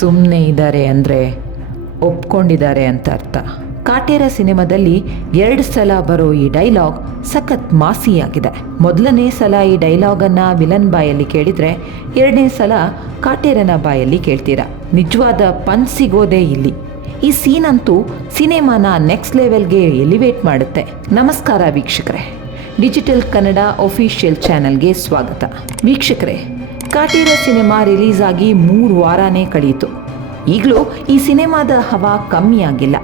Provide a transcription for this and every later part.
ಸುಮ್ಮನೆ ಇದ್ದಾರೆ ಅಂದರೆ ಒಪ್ಕೊಂಡಿದ್ದಾರೆ ಅಂತ ಅರ್ಥ. ಕಾಟೇರ ಸಿನಿಮಾದಲ್ಲಿ ಎರಡು ಸಲ ಬರೋ ಈ ಡೈಲಾಗ್ ಸಖತ್ ಮಾಸಿಯಾಗಿದೆ. ಮೊದಲನೇ ಸಲ ಈ ಡೈಲಾಗನ್ನು ವಿಲನ್ ಬಾಯಲ್ಲಿ ಕೇಳಿದರೆ ಎರಡನೇ ಸಲ ಕಾಟೇರನ ಬಾಯಲ್ಲಿ ಕೇಳ್ತೀರಾ. ನಿಜವಾದ ಪನ್ ಸಿಗೋದೇ ಇಲ್ಲಿ. ಈ ಸೀನ್ ಅಂತೂ ಸಿನಿಮಾನ ನೆಕ್ಸ್ಟ್ ಲೆವೆಲ್ಗೆ ಎಲಿವೇಟ್ ಮಾಡುತ್ತೆ. ನಮಸ್ಕಾರ ವೀಕ್ಷಕರೇ. ಡಿಜಿಟಲ್ ಕನ್ನಡ ಒಫಿಷಿಯಲ್ ಚಾನೆಲ್ಗೆ ಸ್ವಾಗತ. ವೀಕ್ಷಕರೇ ಕಾಟೇರ ಸಿನಿಮಾ ರಿಲೀಸ್ ಆಗಿ ಮೂರು ವಾರನೇ ಕಳೆಯಿತು ಈಗಲೂ ಈ ಸಿನಿಮಾದ ಹವಾ ಕಮ್ಮಿಯಾಗಿಲ್ಲ.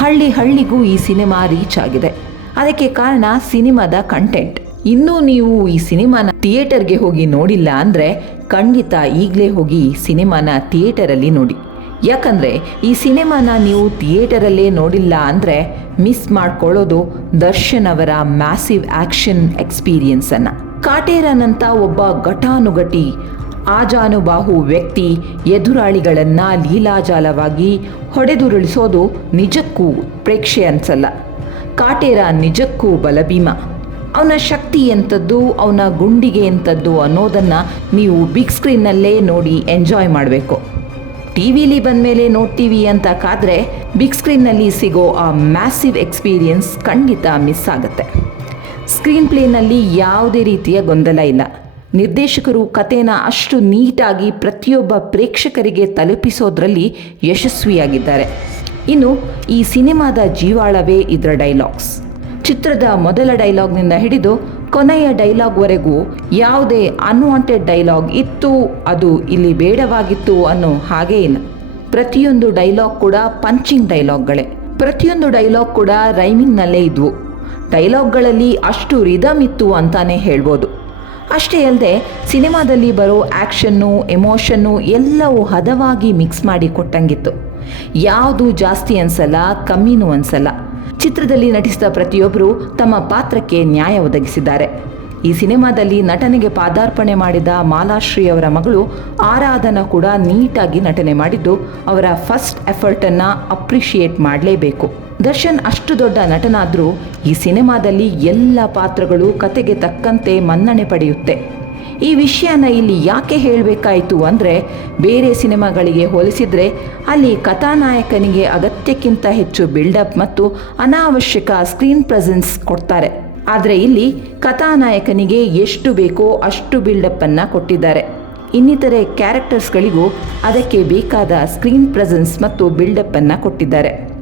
ಹಳ್ಳಿ ಹಳ್ಳಿಗೂ ಈ ಸಿನಿಮಾ ರೀಚ್ ಆಗಿದೆ. ಅದಕ್ಕೆ ಕಾರಣ ಸಿನಿಮಾದ ಕಂಟೆಂಟ್. ಇನ್ನೂ ನೀವು ಈ ಸಿನಿಮಾನ ಥಿಯೇಟರ್ಗೆ ಹೋಗಿ ನೋಡಿಲ್ಲ ಅಂದರೆ ಖಂಡಿತ ಈಗಲೇ ಹೋಗಿ ಸಿನಿಮಾನ ಥಿಯೇಟರಲ್ಲಿ ನೋಡಿ. ಯಾಕಂದರೆ ಈ ಸಿನಿಮಾನ ನೀವು ಥಿಯೇಟರಲ್ಲೇ ನೋಡಿಲ್ಲ ಅಂದರೆ ಮಿಸ್ ಮಾಡ್ಕೊಳ್ಳೋದು ದರ್ಶನ್ ಅವರ ಮ್ಯಾಸಿವ್ ಆ್ಯಕ್ಷನ್ ಎಕ್ಸ್ಪೀರಿಯನ್ಸನ್ನು. ಕಾಟೇರನಂತ ಒಬ್ಬ ಘಟಾನುಘಟಿ, ಆಜಾನುಬಾಹು ವ್ಯಕ್ತಿ ಎದುರಾಳಿಗಳನ್ನು ಲೀಲಾಜಾಲವಾಗಿ ಹೊಡೆದುರುಳಿಸೋದು ನಿಜಕ್ಕೂ ಪ್ರೇಕ್ಷೆ ಅನ್ಸಲ್ಲ. ಕಾಟೇರ ನಿಜಕ್ಕೂ ಬಲಭೀಮ. ಅವನ ಶಕ್ತಿ ಎಂಥದ್ದು, ಅವನ ಗುಂಡಿಗೆ ಎಂಥದ್ದು ಅನ್ನೋದನ್ನು ನೀವು ಬಿಗ್ ಸ್ಕ್ರೀನ್ನಲ್ಲೇ ನೋಡಿ ಎಂಜಾಯ್ ಮಾಡಬೇಕು. ಟಿ ವಿಲಿ ಬಂದಮೇಲೆ ನೋಡ್ತೀವಿ ಅಂತ ಕಾದರೆ ಬಿಗ್ ಸ್ಕ್ರೀನ್ನಲ್ಲಿ ಸಿಗೋ ಆ ಮ್ಯಾಸಿವ್ ಎಕ್ಸ್ಪೀರಿಯನ್ಸ್ ಖಂಡಿತ ಮಿಸ್ ಆಗುತ್ತೆ. ಸ್ಕ್ರೀನ್ ಪ್ಲೇನಲ್ಲಿ ಯಾವುದೇ ರೀತಿಯ ಗೊಂದಲ ಇಲ್ಲ. ನಿರ್ದೇಶಕರು ಕಥೆನ ಅಷ್ಟು ನೀಟಾಗಿ ಪ್ರತಿಯೊಬ್ಬ ಪ್ರೇಕ್ಷಕರಿಗೆ ತಲುಪಿಸೋದ್ರಲ್ಲಿ ಯಶಸ್ವಿಯಾಗಿದ್ದಾರೆ. ಇನ್ನು ಈ ಸಿನಿಮಾದ ಜೀವಾಳವೇ ಇದರ ಡೈಲಾಗ್ಸ್ ಚಿತ್ರದ ಮೊದಲ ಡೈಲಾಗ್ನಿಂದ ಹಿಡಿದು ಕೊನೆಯ ಡೈಲಾಗ್ವರೆಗೂ ಯಾವುದೇ ಅನ್ವಾಂಟೆಡ್ ಡೈಲಾಗ್ ಇತ್ತು, ಅದು ಇಲ್ಲಿ ಬೇಡವಾಗಿತ್ತು ಅನ್ನೋ ಹಾಗೇ ಇಲ್ಲ. ಪ್ರತಿಯೊಂದು ಡೈಲಾಗ್ ಕೂಡ ಪಂಚಿಂಗ್ ಡೈಲಾಗ್ಗಳೇ ಪ್ರತಿಯೊಂದು ಡೈಲಾಗ್ ಕೂಡ ರೈಮಿಂಗ್ನಲ್ಲೇ ಇದ್ವು. ಡೈಲಾಗ್ಗಳಲ್ಲಿ ಅಷ್ಟು ರಿದಮ್ ಇತ್ತು ಅಂತಾನೆ ಹೇಳ್ಬೋದು. ಅಷ್ಟೇ ಅಲ್ಲದೆ ಸಿನಿಮಾದಲ್ಲಿ ಬರೋ ಆ್ಯಕ್ಷನ್ನು ಎಮೋಷನ್ನು ಎಲ್ಲವೂ ಹದವಾಗಿ ಮಿಕ್ಸ್ ಮಾಡಿ ಕೊಟ್ಟಂಗಿತ್ತು. ಯಾವುದು ಜಾಸ್ತಿ ಅನ್ಸಲ್ಲ, ಕಮ್ಮಿನೂ ಅನ್ಸಲ್ಲ. ಚಿತ್ರದಲ್ಲಿ ನಟಿಸಿದ ಪ್ರತಿಯೊಬ್ಬರು ತಮ್ಮ ಪಾತ್ರಕ್ಕೆ ನ್ಯಾಯ ಒದಗಿಸಿದ್ದಾರೆ. ಈ ಸಿನಿಮಾದಲ್ಲಿ ನಟನೆಗೆ ಪಾದಾರ್ಪಣೆ ಮಾಡಿದ ಮಾಲಾಶ್ರೀ ಅವರ ಮಗಳು ಆರಾಧನಾ ಕೂಡ ನೀಟಾಗಿ ನಟನೆ ಮಾಡಿದ್ದು ಅವರ ಫಸ್ಟ್ ಎಫರ್ಟನ್ನು ಅಪ್ರಿಷಿಯೇಟ್ ಮಾಡಲೇಬೇಕು. ದರ್ಶನ್ ಅಷ್ಟು ದೊಡ್ಡ ನಟನಾದರೂ ಈ ಸಿನಿಮಾದಲ್ಲಿ ಎಲ್ಲ ಪಾತ್ರಗಳು ಕತೆಗೆ ತಕ್ಕಂತೆ ಮನ್ನಣೆ ಪಡೆಯುತ್ತೆ. ಈ ವಿಷಯನ ಇಲ್ಲಿ ಯಾಕೆ ಹೇಳಬೇಕಾಯಿತು ಅಂದರೆ ಬೇರೆ ಸಿನಿಮಾಗಳಿಗೆ ಹೋಲಿಸಿದರೆ ಅಲ್ಲಿ ಕಥಾನಾಯಕನಿಗೆ ಅಗತ್ಯಕ್ಕಿಂತ ಹೆಚ್ಚು ಬಿಲ್ಡಪ್ ಮತ್ತು ಅನಾವಶ್ಯಕ ಸ್ಕ್ರೀನ್ ಪ್ರೆಸೆನ್ಸ್ ಕೊಡ್ತಾರೆ. ಆದರೆ ಇಲ್ಲಿ ಕಥಾನಾಯಕನಿಗೆ ಎಷ್ಟು ಬೇಕೋ ಅಷ್ಟು ಬಿಲ್ಡಪ್ಪನ್ನು ಕೊಟ್ಟಿದ್ದಾರೆ. ಇನ್ನಿತರೆ ಕ್ಯಾರೆಕ್ಟರ್ಸ್ಗಳಿಗೂ ಅದಕ್ಕೆ ಬೇಕಾದ ಸ್ಕ್ರೀನ್ ಪ್ರೆಸೆನ್ಸ್ ಮತ್ತು ಬಿಲ್ಡಪ್ಪನ್ನು ಕೊಟ್ಟಿದ್ದಾರೆ.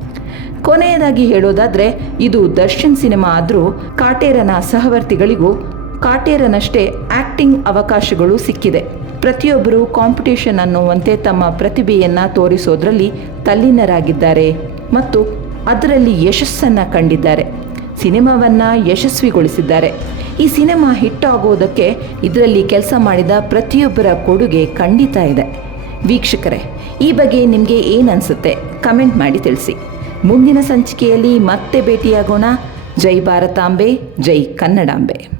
ಕೊನೆಯದಾಗಿ ಹೇಳೋದಾದರೆ, ಇದು ದರ್ಶನ್ ಸಿನಿಮಾ ಆದರೂ ಕಾಟೇರನ ಸಹವರ್ತಿಗಳಿಗೂ ಕಾಟೇರನಷ್ಟೇ ಆ್ಯಕ್ಟಿಂಗ್ ಅವಕಾಶಗಳು ಸಿಕ್ಕಿದೆ. ಪ್ರತಿಯೊಬ್ಬರು ಕಾಂಪಿಟೇಷನ್ ಅನ್ನುವಂತೆ ತಮ್ಮ ಪ್ರತಿಭೆಯನ್ನು ತೋರಿಸೋದ್ರಲ್ಲಿ ತಲ್ಲೀನರಾಗಿದ್ದಾರೆ ಮತ್ತು ಅದರಲ್ಲಿ ಯಶಸ್ಸನ್ನು ಕಂಡಿದ್ದಾರೆ. ಸಿನಿಮಾವನ್ನು ಯಶಸ್ವಿಗೊಳಿಸಿದ್ದಾರೆ. ಈ ಸಿನಿಮಾ ಹಿಟ್ ಆಗೋದಕ್ಕೆ ಇದರಲ್ಲಿ ಕೆಲಸ ಮಾಡಿದ ಪ್ರತಿಯೊಬ್ಬರ ಕೊಡುಗೆ ಖಂಡಿತ ಇದೆ. ವೀಕ್ಷಕರೇ, ಈ ಬಗ್ಗೆ ನಿಮಗೆ ಏನನ್ಸುತ್ತೆ ಕಮೆಂಟ್ ಮಾಡಿ ತಿಳಿಸಿ. ಮುಂದಿನ ಸಂಚಿಕೆಯಲ್ಲಿ ಮತ್ತೆ ಭೇಟಿಯಾಗೋಣ. ಜೈ ಭಾರತಾಂಬೆ, ಜೈ ಕನ್ನಡಾಂಬೆ.